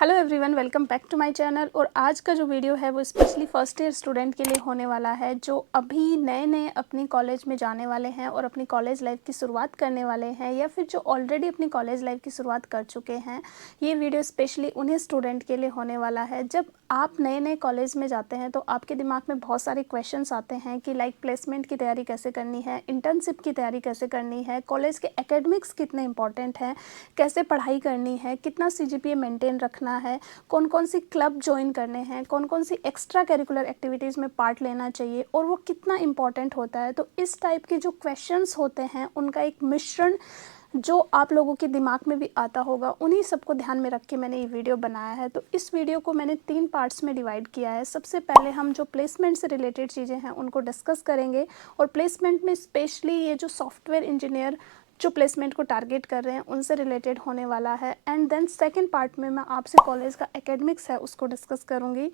Hello everyone, welcome back to my channel. और आज का जो वीडियो है वो स्पेशली फर्स्ट ईयर स्टूडेंट के लिए होने वाला है जो अभी नए नए अपनी कॉलेज में जाने वाले हैं और अपनी कॉलेज लाइफ की शुरुआत करने वाले हैं, या फिर जो ऑलरेडी अपनी कॉलेज लाइफ की शुरुआत कर चुके हैं। ये वीडियो स्पेशली उन्हीं स्टूडेंट के लिए होने वाला है। जब आप नए नए कॉलेज में जाते हैं तो आपके दिमाग में बहुत सारे क्वेश्चंस आते हैं कि लाइक प्लेसमेंट की तैयारी कैसे करनी है, इंटर्नशिप की तैयारी कैसे करनी है, कॉलेज के एकेडमिक्स कितने इंपॉर्टेंट हैं, कैसे पढ़ाई करनी है, कितना सीजीपीए मेंटेन रखना है, कौन कौन सी क्लब ज्वाइन करने हैं, कौन कौन सी एक्स्ट्रा करिकुलर एक्टिविटीज़ में पार्ट लेना चाहिए और वो कितना इम्पॉर्टेंट होता है। तो इस टाइप के जो क्वेश्चंस होते हैं उनका एक मिश्रण जो आप लोगों के दिमाग में भी आता होगा, उन्हीं सबको ध्यान में रख के मैंने ये वीडियो बनाया है। तो इस वीडियो को मैंने 3 पार्ट्स में डिवाइड किया है। सबसे पहले हम जो प्लेसमेंट से रिलेटेड चीज़ें हैं उनको डिस्कस करेंगे, और प्लेसमेंट में स्पेशली ये जो सॉफ्टवेयर इंजीनियर जो प्लेसमेंट को टारगेट कर रहे हैं उनसे रिलेटेड होने वाला है। एंड देन सेकंड पार्ट में मैं आपसे कॉलेज का एकेडमिक्स है उसको डिस्कस करूंगी।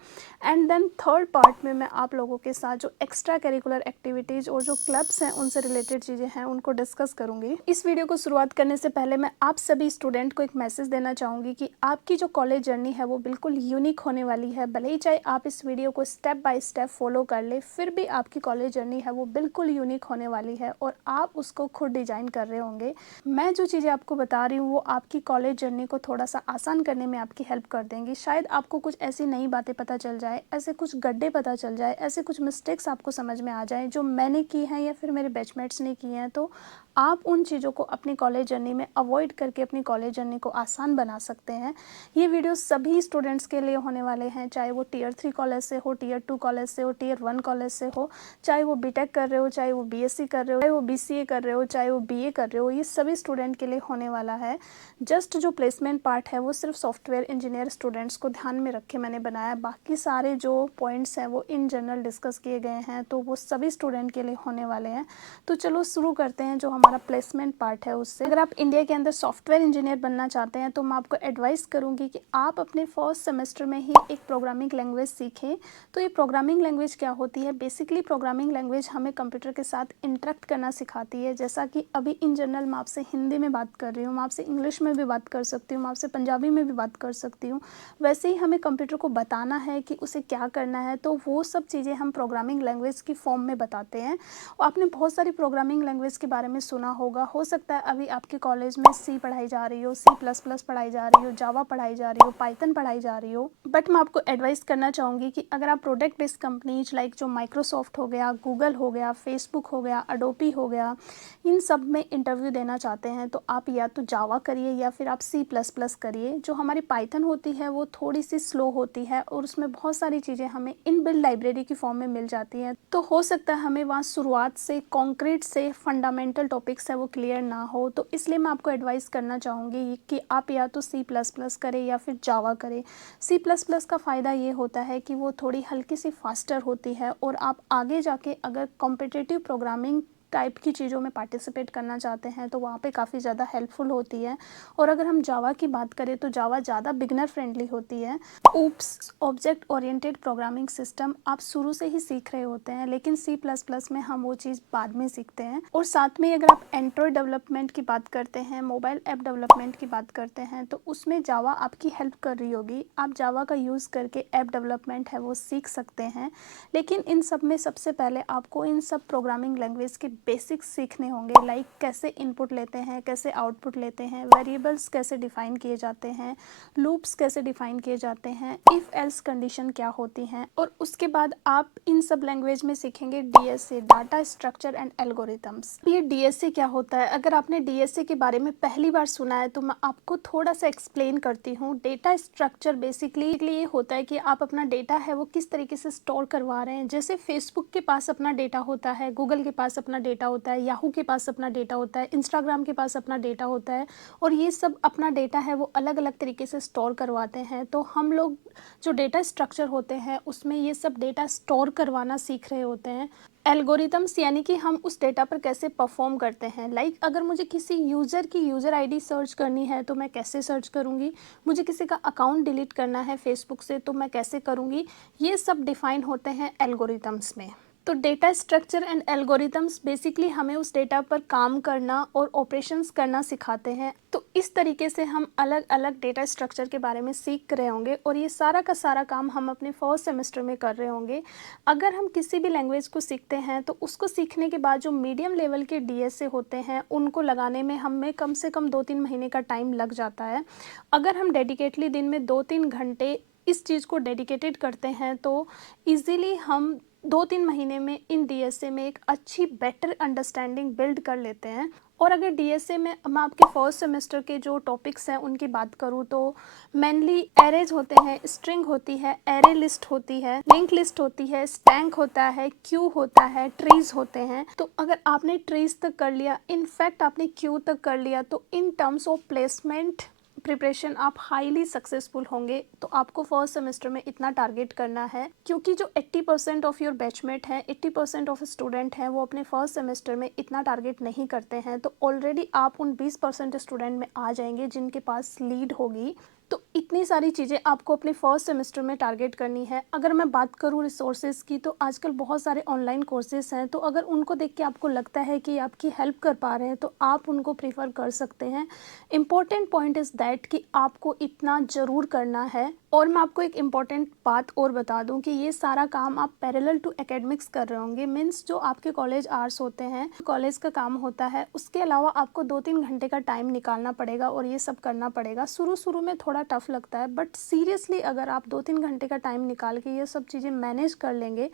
एंड देन थर्ड पार्ट में मैं आप लोगों के साथ जो एक्स्ट्रा करिकुलर एक्टिविटीज़ और जो क्लब्स हैं उनसे रिलेटेड चीज़ें हैं उनको डिस्कस करूंगी। इस वीडियो को शुरुआत करने से पहले मैं आप सभी स्टूडेंट को एक मैसेज देना चाहूँगी कि आपकी जो कॉलेज जर्नी है वो बिल्कुल यूनिक होने वाली है। भले ही चाहे आप इस वीडियो को स्टेप बाय स्टेप फॉलो कर ले, फिर भी आपकी कॉलेज जर्नी है वो बिल्कुल यूनिक होने वाली है और आप उसको खुद डिज़ाइन कर रहे होंगे। मैं जो चीज़ें आपको बता रही हूँ वो आपकी कॉलेज जर्नी को थोड़ा सा आसान करने में आपकी हेल्प कर देंगी। शायद आपको कुछ ऐसी नई बातें पता चल जाए, ऐसे कुछ गड्ढे पता चल जाए, ऐसे कुछ मिस्टेक्स आपको समझ में आ जाए जो मैंने की हैं या फिर मेरे बैचमेट्स ने की हैं। तो आप उन चीज़ों को अपनी कॉलेज जर्नी में अवॉइड करके अपनी कॉलेज जर्नी को आसान बना सकते हैं। ये वीडियो सभी स्टूडेंट्स के लिए होने वाले हैं, चाहे वो टियर 3 कॉलेज से हो, टियर 2 कॉलेज से हो, टियर 1 कॉलेज से हो, चाहे वो बीटेक कर रहे हो, चाहे वो बीएससी कर रहे हो, चाहे वो बीसीए कर रहे हो, चाहे वो बीए कर रहे हो। ये सभी स्टूडेंट के लिए होने वाला है। जस्ट जो प्लेसमेंट पार्ट है वो सिर्फ सॉफ्टवेयर इंजीनियर स्टूडेंट्स को ध्यान में रख के मैंने बनाया। बाकी सारे जो पॉइंट्स हैं वो इन जनरल डिस्कस किए गए हैं, तो वो सभी स्टूडेंट के लिए होने वाले हैं। तो चलो शुरू करते हैं जो हमारा प्लेसमेंट पार्ट है उससे। अगर आप इंडिया के अंदर सॉफ्टवेयर इंजीनियर बनना चाहते हैं तो मैं आपको एडवाइस करूंगी कि आप अपने फर्स्ट सेमेस्टर में ही एक प्रोग्रामिंग लैंग्वेज सीखें। तो ये प्रोग्रामिंग लैंग्वेज क्या होती है? बेसिकली प्रोग्रामिंग लैंग्वेज हमें कंप्यूटर के साथ इंटरेक्ट करना सिखाती है। जैसा कि अभी इन जनरल मैं आपसे हिंदी में बात कर रही हूँ, मैं आपसे इंग्लिश में भी बात कर सकती हूँ, मैं आपसे पंजाबी में भी बात कर सकती हूँ, वैसे ही हमें कंप्यूटर को बताना है कि उसे क्या करना है। तो वो सब चीज़ें हम प्रोग्रामिंग लैंग्वेज की फॉर्म में बताते हैं। और आपने बहुत सारी प्रोग्रामिंग लैंग्वेज के बारे में सुना होगा। हो सकता है अभी आपके कॉलेज में सी पढ़ाई जा रही हो, C++ पढ़ाई जा रही हो, जावा पढ़ाई जा रही हो, पाइथन पढ़ाई जा रही हो। बट मैं आपको एडवाइस करना चाहूँगी कि अगर आप प्रोडक्ट बेस्ड कंपनीज लाइक जो माइक्रोसॉफ्ट हो गया, गूगल हो गया, फेसबुक हो गया, अडोबी हो गया, इन सब में इंटरव्यू देना चाहते हैं तो आप या तो जावा करिए या फिर आप C++ करिए। जो हमारी पाइथन होती है वो थोड़ी सी स्लो होती है और उसमें बहुत सारी चीज़ें हमें इनबिल्ट लाइब्रेरी की फॉर्म में मिल जाती हैं। तो हो सकता है हमें वहाँ शुरुआत से कॉन्क्रीट से फंडामेंटल टॉपिक्स है वो क्लियर ना हो। तो इसलिए मैं आपको एडवाइस करना चाहूँगी कि आप या तो C++ करें या फिर जावा करें। C++ का फ़ायदा ये होता है कि वो थोड़ी हल्की सी फास्टर होती है और आप आगे जाके अगर कॉम्पिटिटिव प्रोग्रामिंग टाइप की चीज़ों में पार्टिसिपेट करना चाहते हैं तो वहाँ पे काफ़ी ज़्यादा हेल्पफुल होती है। और अगर हम जावा की बात करें तो जावा ज़्यादा बिगनर फ्रेंडली होती है। OOPS object oriented programming system आप शुरू से ही सीख रहे होते हैं, लेकिन C++ में हम वो चीज़ बाद में सीखते हैं। और साथ में अगर आप एंड्रॉयड डेवलपमेंट की बात करते हैं, मोबाइल ऐप डेवलपमेंट की बात करते हैं, तो उसमें जावा आपकी हेल्प कर रही होगी। आप जावा का यूज़ करके ऐप डेवलपमेंट है वो सीख सकते हैं। लेकिन इन सब में सबसे पहले आपको इन सब प्रोग्रामिंग लैंग्वेज के बेसिक्स सीखने होंगे, लाइक कैसे इनपुट लेते हैं, कैसे आउटपुट लेते हैं, वेरिएबल्स कैसे डिफाइन किए जाते हैं, लूप्स कैसे डिफाइन किए जाते हैं, इफ़ एल्स कंडीशन क्या होती हैं। और उसके बाद आप इन सब लैंग्वेज में सीखेंगे DSA, data structure and algorithms. ये DSA क्या होता है? अगर आपने DSA के बारे में पहली बार सुना है तो मैं आपको थोड़ा सा एक्सप्लेन करती हूँ। डेटा स्ट्रक्चर बेसिकली ये होता है कि आप अपना डेटा है वो किस तरीके से स्टोर करवा रहे हैं। जैसे फेसबुक के पास अपना डेटा होता है, गूगल के पास अपना डेटा होता है, याहू के पास अपना डेटा होता है, इंस्टाग्राम के पास अपना डेटा होता है, और ये सब अपना डेटा है वो अलग अलग तरीके से स्टोर करवाते हैं। तो हम लोग जो डेटा स्ट्रक्चर होते हैं उसमें ये सब डेटा स्टोर करवाना सीख रहे होते हैं। एल्गोरिथम्स यानी कि हम उस डेटा पर कैसे परफॉर्म करते हैं। लाइक अगर मुझे किसी यूज़र की यूज़र आईडी सर्च करनी है तो मैं कैसे सर्च करूँगी, मुझे किसी का अकाउंट डिलीट करना है फेसबुक से तो मैं कैसे करूँगी, ये सब डिफ़ाइन होते हैं एल्गोरिथम्स में। तो data structure and algorithms basically हमें उस डेटा पर काम करना और ऑपरेशंस करना सिखाते हैं। तो इस तरीके से हम अलग अलग डेटा स्ट्रक्चर के बारे में सीख रहे होंगे और ये सारा का सारा काम हम अपने फर्स्ट सेमेस्टर में कर रहे होंगे। अगर हम किसी भी लैंग्वेज को सीखते हैं तो उसको सीखने के बाद जो मीडियम लेवल के डीएसए होते हैं उनको लगाने में हमें कम से कम 2-3 महीने का टाइम लग जाता है। अगर हम डेडिकेटली दिन में 2-3 घंटे इस चीज़ को डेडिकेटेड करते हैं तो इजीली हम 2-3 महीने में इन डीएसए में एक अच्छी बेटर अंडरस्टैंडिंग बिल्ड कर लेते हैं। और अगर डीएसए में मैं आपके फर्स्ट सेमेस्टर के जो टॉपिक्स हैं उनकी बात करूँ तो मेनली एरेज होते हैं, स्ट्रिंग होती है, एरे लिस्ट होती है, लिंक लिस्ट होती है, स्टैंक होता है, क्यू होता है, ट्रीज होते हैं। तो अगर आपने ट्रीज तक कर लिया, इनफैक्ट आपने क्यू तक कर लिया, तो in terms of placement preparation आप हाईली सक्सेसफुल होंगे। तो आपको फर्स्ट सेमेस्टर में इतना टारगेट करना है, क्योंकि जो 80% ऑफ योर बैचमेट हैं, 80% ऑफ स्टूडेंट हैं, वो अपने फर्स्ट सेमेस्टर में इतना टारगेट नहीं करते हैं। तो ऑलरेडी आप उन 20% स्टूडेंट में आ जाएंगे जिनके पास लीड होगी। तो इतनी सारी चीज़ें आपको अपने फर्स्ट सेमेस्टर में टारगेट करनी है। अगर मैं बात करूँ रिसोर्सेज की, तो आजकल बहुत सारे ऑनलाइन कोर्सेज हैं, तो अगर उनको देख के आपको लगता है कि आपकी हेल्प कर पा रहे हैं तो आप उनको प्रीफर कर सकते हैं। इम्पॉर्टेंट पॉइंट इज़ दैट कि आपको इतना ज़रूर करना है। और मैं आपको एक इम्पॉर्टेंट बात और बता दूं कि ये सारा काम आप पैरेलल टू एकेडमिक्स कर रहे होंगे। मीन्स जो आपके कॉलेज आवर्स होते हैं, कॉलेज का काम होता है, उसके अलावा आपको 2-3 घंटे का टाइम निकालना पड़ेगा और ये सब करना पड़ेगा। शुरू में थोड़ा टफ लगता है, बट सीरियसली अगर आप 2-3 घंटे का टाइम निकाल के ये सब चीज़ें मैनेज कर लेंगे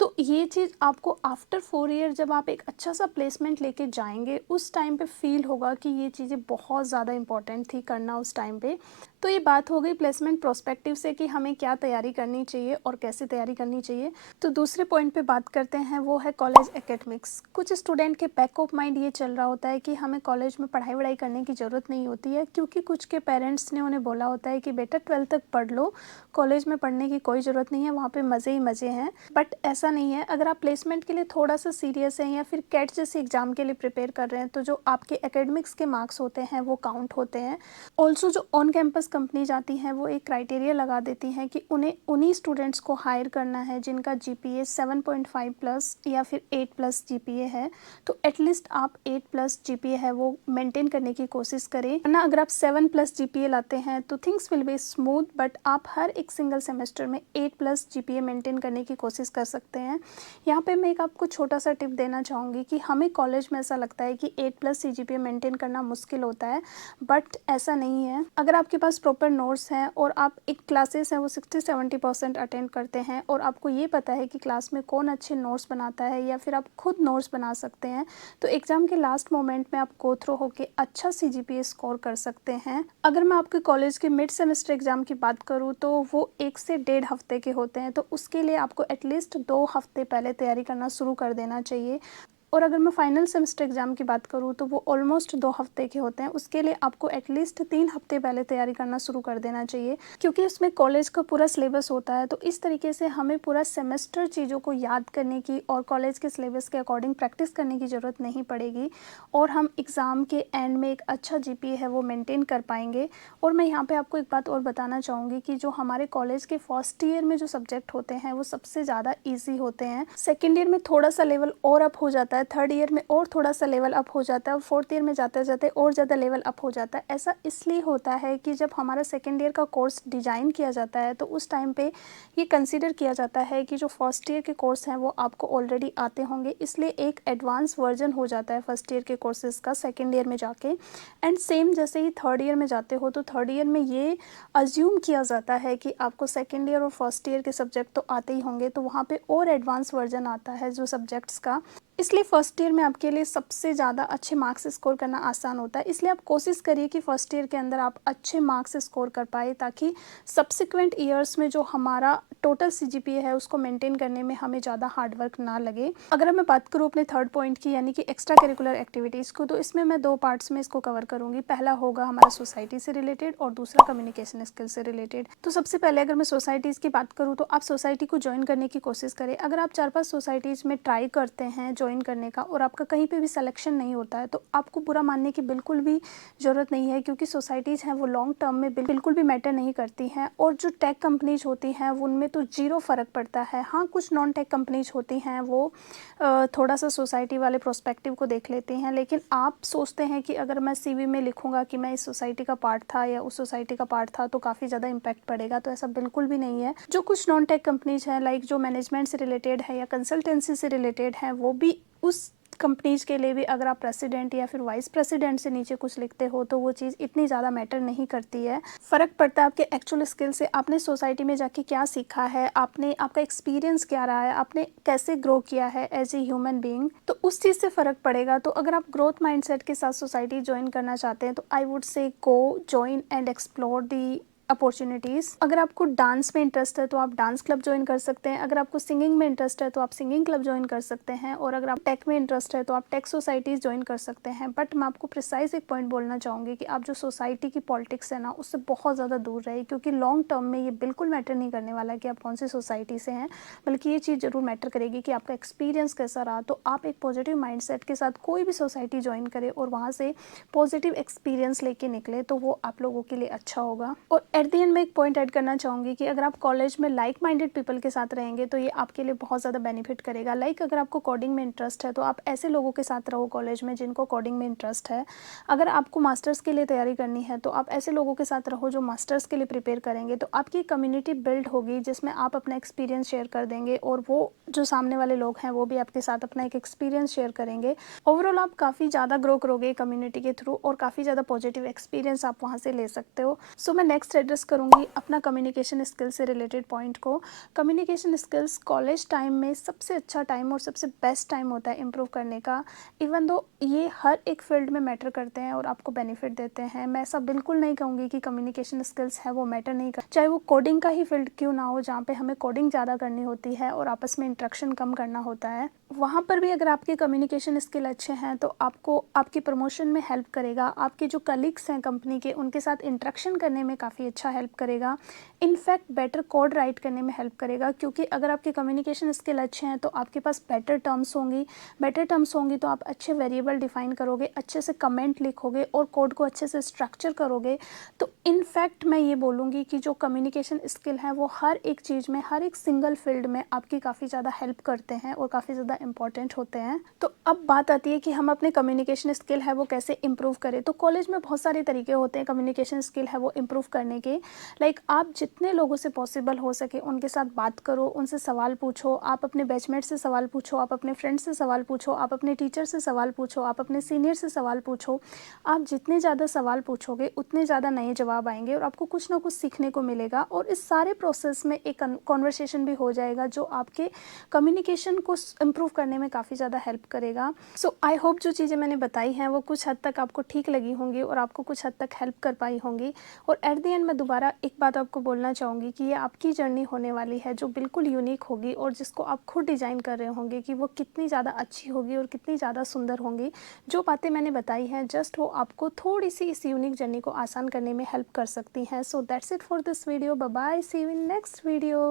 तो ये चीज़ आपको आफ्टर 4 ईयर जब आप एक अच्छा सा प्लेसमेंट लेके जाएंगे उस टाइम पे फील होगा कि ये चीज़ें बहुत ज़्यादा इंपॉर्टेंट थी करना उस टाइम पे। तो ये बात हो गई प्लेसमेंट प्रोस्पेक्टिव से कि हमें क्या तैयारी करनी चाहिए और कैसे तैयारी करनी चाहिए। तो दूसरे पॉइंट पे बात करते हैं, वो है कॉलेज एकेडमिक्स। कुछ स्टूडेंट के बैक ऑफ माइंड ये चल रहा होता है कि हमें कॉलेज में पढ़ाई वढ़ाई करने की ज़रूरत नहीं होती है, क्योंकि कुछ के पेरेंट्स ने उन्हें बोला होता है कि बेटा 12th तक पढ़ लो, कॉलेज में पढ़ने की कोई ज़रूरत नहीं है, वहाँ पे मज़े ही मज़े हैं। बट ऐसा नहीं है। अगर आप प्लेसमेंट के लिए थोड़ा सा सीरियस हैं या फिर कैट जैसे एग्ज़ाम के लिए प्रिपेयर कर रहे हैं तो जो आपके एकेडमिक्स के मार्क्स होते हैं वो काउंट होते हैं। ऑल्सो जो ऑन कैंपस कंपनीज आती हैं वो एक क्राइटेरिया लगा देती हैं कि उन्हें उन्हीं स्टूडेंट्स को हायर करना है जिनका जीपीए 7.5 प्लस या फिर 8 प्लस जीपीए है। तो एटलीस्ट आप 8 प्लस जीपीए है वो मेंटेन करने की कोशिश करें, वरना अगर आप 7 प्लस जीपीए लाते हैं तो things will be smooth. But आप हर एक सिंगल सेमेस्टर में 8 प्लस जीपीए मेंटेन करने की कोशिश कर सकते हैं। यहाँ पे मैं एक आपको छोटा सा टिप देना चाहूँगी कि हमें कॉलेज में ऐसा लगता है कि 8 प्लस सीजीपीए मेंटेन करना मुश्किल होता है, बट ऐसा नहीं है। अगर आपके पास प्रॉपर नोट्स हैं और आप एक क्लासेस हैं वो 60-70% अटेंड करते हैं और आपको ये पता है कि क्लास में कौन अच्छे नोट्स बनाता है या फिर आप खुद नोट्स बना सकते हैं, तो एग्ज़ाम के लास्ट मोमेंट में आप गो थ्रू होके अच्छा सीजीपीए स्कोर कर सकते हैं। अगर मैं आपके कॉलेज के मिड सेमेस्टर एग्ज़ाम की बात करूँ तो वो 1 से 1.5 हफ्ते के होते हैं, तो उसके लिए आपको एटलीस्ट 2 हफ्ते पहले तैयारी करना शुरू कर देना चाहिए। और अगर मैं फाइनल सेमेस्टर एग्ज़ाम की बात करूँ तो वो ऑलमोस्ट 2 हफ्ते के होते हैं, उसके लिए आपको एटलीस्ट 3 हफ्ते पहले तैयारी करना शुरू कर देना चाहिए, क्योंकि उसमें कॉलेज का पूरा सिलेबस होता है। तो इस तरीके से हमें पूरा सेमेस्टर चीज़ों को याद करने की और कॉलेज के सिलेबस के अकॉर्डिंग प्रैक्टिस करने की ज़रूरत नहीं पड़ेगी और हम एग्ज़ाम के एंड में एक अच्छा जीपीए है वो मेंटेन कर पाएंगे। और मैं यहाँ पे आपको एक बात और बताना चाहूँगी कि जो हमारे कॉलेज के फर्स्ट ईयर में जो सब्जेक्ट होते हैं वो सबसे ज़्यादा ईजी होते हैं। सेकेंड ईयर में थोड़ा सा लेवल और अप हो जाता है, थर्ड ईयर में और थोड़ा सा लेवल अप हो जाता है और फोर्थ ईयर में जाते जाते और ज़्यादा लेवल अप हो जाता है। ऐसा इसलिए होता है कि जब हमारा सेकेंड ईयर का कोर्स डिज़ाइन किया जाता है तो उस टाइम पे ये कंसीडर किया जाता है कि जो फर्स्ट ईयर के कोर्स हैं वो आपको ऑलरेडी आते होंगे, इसलिए एक एडवांस वर्जन हो जाता है फर्स्ट ईयर के कोर्सेज़ का सेकेंड ईयर में जाके। एंड सेम जैसे ही थर्ड ईयर में जाते हो तो थर्ड ईयर में ये अज्यूम किया जाता है कि आपको सेकेंड ईयर और फर्स्ट ईयर के सब्जेक्ट तो आते ही होंगे, तो वहाँ पे और एडवांस वर्जन आता है जो सब्जेक्ट्स का। इसलिए फर्स्ट ईयर में आपके लिए सबसे ज़्यादा अच्छे मार्क्स स्कोर करना आसान होता है। इसलिए आप कोशिश करिए कि फर्स्ट ईयर के अंदर आप अच्छे मार्क्स स्कोर कर पाए, ताकि सब्सिक्वेंट ईयर्स में जो हमारा टोटल सीजीपीए है उसको मेंटेन करने में हमें ज़्यादा हार्डवर्क ना लगे। अगर मैं बात करूँ अपने थर्ड पॉइंट की, यानी कि एक्स्ट्रा करिकुलर एक्टिविटीज़ को, तो इसमें मैं 2 पार्ट्स में इसको कवर करूँगी। पहला होगा हमारा सोसाइटी से रिलेटेड और दूसरा कम्युनिकेशन स्किल से रिलेटेड। तो सबसे पहले अगर मैं सोसाइटीज़ की बात करूँ तो आप सोसाइटी को ज्वाइन करने की कोशिश करें। अगर आप 4-5 सोसाइटीज़ में ट्राई करते हैं जॉइन करने का और आपका कहीं पे भी सिलेक्शन नहीं होता है, तो आपको बुरा मानने की बिल्कुल भी ज़रूरत नहीं है, क्योंकि सोसाइटीज़ हैं वो लॉन्ग टर्म में बिल्कुल भी मैटर नहीं करती हैं। और जो टेक कंपनीज होती हैं उनमें तो ज़ीरो फ़र्क पड़ता है। हाँ, कुछ नॉन टेक कंपनीज होती हैं वो थोड़ा सा सोसाइटी वाले प्रोस्पेक्टिव को देख लेती हैं, लेकिन आप सोचते हैं कि अगर मैं सीवी में लिखूंगा कि मैं इस सोसाइटी का पार्ट था या उस सोसाइटी का पार्ट था तो काफ़ी ज़्यादा इम्पैक्ट पड़ेगा, तो ऐसा बिल्कुल भी नहीं है। जो कुछ नॉन टेक कंपनीज हैं, लाइक जो मैनेजमेंट से रिलेटेड है या कंसल्टेंसी से रिलेटेड है, वो भी उस कंपनीज के लिए भी अगर आप प्रेसिडेंट या फिर वाइस प्रेसिडेंट से नीचे कुछ लिखते हो तो वो चीज़ इतनी ज़्यादा मैटर नहीं करती है। फ़र्क पड़ता है आपके एक्चुअल स्किल से, आपने सोसाइटी में जाके क्या सीखा है, आपने आपका एक्सपीरियंस क्या रहा है, आपने कैसे ग्रो किया है एज ए ह्यूमन बीइंग, तो उस चीज़ से फ़र्क पड़ेगा। तो अगर आप ग्रोथ माइंडसेट के साथ सोसाइटी ज्वाइन करना चाहते हैं तो I would say go join and explore the opportunities. अगर आपको डांस में इंटरेस्ट है तो आप डांस क्लब ज्वाइन कर सकते हैं, अगर आपको सिंगिंग में इंटरेस्ट है तो आप सिंगिंग क्लब ज्वाइन कर सकते हैं, और अगर आप टेक में इंटरेस्ट है तो आप टेक सोसाइटीज़ ज्वाइन कर सकते हैं। बट मैं आपको प्रिसाइज एक पॉइंट बोलना चाहूँगी कि आप जो सोसाइटी की पॉलिटिक्स है ना उससे बहुत ज़्यादा दूर रहे, क्योंकि लॉन्ग टर्म में ये बिल्कुल मैटर नहीं करने वाला कि आप कौन सी सोसाइटी से हैं, बल्कि ये चीज़ ज़रूर मैटर करेगी कि आपका एक्सपीरियंस कैसा रहा। तो आप एक पॉजिटिव माइंडसेट के साथ कोई भी सोसाइटी ज्वाइन करें और वहाँ से पॉजिटिव एक्सपीरियंस लेके निकले तो वो आप लोगों के लिए अच्छा होगा। और एट द एंड में एक पॉइंट ऐड करना चाहूँगी कि अगर आप कॉलेज में लाइक माइंडेड पीपल के साथ रहेंगे तो ये आपके लिए बहुत ज़्यादा बेनिफिट करेगा। लाइक अगर आपको कोडिंग में इंटरेस्ट है तो आप ऐसे लोगों के साथ रहो कॉलेज में जिनको कोडिंग में इंटरेस्ट है। अगर आपको मास्टर्स के लिए तैयारी करनी है तो आप ऐसे लोगों के साथ रहो जो मास्टर्स के लिए प्रिपेयर करेंगे, तो आपकी कम्युनिटी बिल्ड होगी जिसमें आप अपना एक्सपीरियंस शेयर कर देंगे और वो जो सामने वाले लोग हैं वो भी आपके साथ अपना एक एक्सपीरियंस शेयर करेंगे। ओवरऑल आप काफ़ी ज़्यादा ग्रो करोगे कम्युनिटी के थ्रू और काफ़ी ज़्यादा पॉजिटिव एक्सपीरियंस आप वहाँ से ले सकते हो। सो मैं नेक्स्ट एड्रेस करूँगी अपना कम्युनिकेशन स्किल से रिलेटेड पॉइंट को। कम्युनिकेशन स्किल्स कॉलेज टाइम में सबसे अच्छा टाइम और सबसे बेस्ट टाइम होता है इम्प्रूव करने का। इवन दो ये हर एक फील्ड में मैटर करते हैं और आपको बेनिफिट देते हैं, मैं ऐसा बिल्कुल नहीं कहूँगी कि कम्युनिकेशन स्किल्स है वो मैटर नहीं कर, चाहे वो कोडिंग का ही फील्ड क्यों ना हो जहाँ पे हमें कोडिंग ज़्यादा करनी होती है और आपस में इंटरेक्शन कम करना होता है, वहाँ पर भी अगर आपके कम्युनिकेशन स्किल अच्छे हैं तो आपको आपकी प्रमोशन में हेल्प करेगा। आपके जो कलीग्स हैं कंपनी के उनके साथ इंटरेक्शन करने में काफ़ी अच्छा हेल्प करेगा। इनफैक्ट बेटर कोड राइट करने में हेल्प करेगा, क्योंकि अगर आपके कम्युनिकेशन स्किल अच्छे हैं तो आपके पास बेटर टर्म्स होंगी तो आप अच्छे वेरिएबल डिफाइन करोगे, अच्छे से कमेंट लिखोगे और कोड को अच्छे से स्ट्रक्चर करोगे। तो इनफैक्ट मैं ये बोलूँगी कि जो कम्युनिकेशन स्किल है वो हर एक चीज़ में, हर एक सिंगल फील्ड में आपकी काफ़ी ज़्यादा हेल्प करते हैं और काफ़ी ज़्यादा इंपॉर्टेंट होते हैं। तो अब बात आती है कि हम अपने कम्युनिकेशन स्किल है वो कैसे इंप्रूव करें। तो कॉलेज में बहुत सारे तरीके होते हैं कम्युनिकेशन स्किल है वो इंप्रूव करने के। लाइक आप जितने लोगों से पॉसिबल हो सके उनके साथ बात करो, उनसे सवाल पूछो, आप अपने बैचमेट से सवाल पूछो, आप अपने फ्रेंड से सवाल पूछो, आप अपने टीचर से सवाल पूछो, आप अपने सीनियर से सवाल पूछो। आप जितने ज़्यादा सवाल पूछोगे उतने ज़्यादा नए जवाब आएंगे और आपको कुछ ना कुछ सीखने को मिलेगा, और इस सारे प्रोसेस में एक कॉन्वर्सेशन भी हो जाएगा जो आपके कम्युनिकेशन को इम्प्रूव करने में काफ़ी ज़्यादा हेल्प करेगा। सो आई होप जो चीज़ें मैंने बताई हैं वो कुछ हद तक आपको ठीक लगी होंगी और आपको कुछ हद तक हेल्प कर पाई होंगी। और एट द एंड मैं दोबारा एक बात आपको बोलना चाहूँगी कि ये आपकी जर्नी होने वाली है जो बिल्कुल यूनिक होगी और जिसको आप खुद डिज़ाइन कर रहे होंगे कि वो कितनी ज़्यादा अच्छी होगी और कितनी ज़्यादा सुंदर होंगी। जो बातें मैंने बताई हैं जस्ट वो आपको थोड़ी सी इस यूनिक जर्नी को आसान करने में हेल्प कर सकती हैं। So that's it for this video. Bye bye, see you in next video.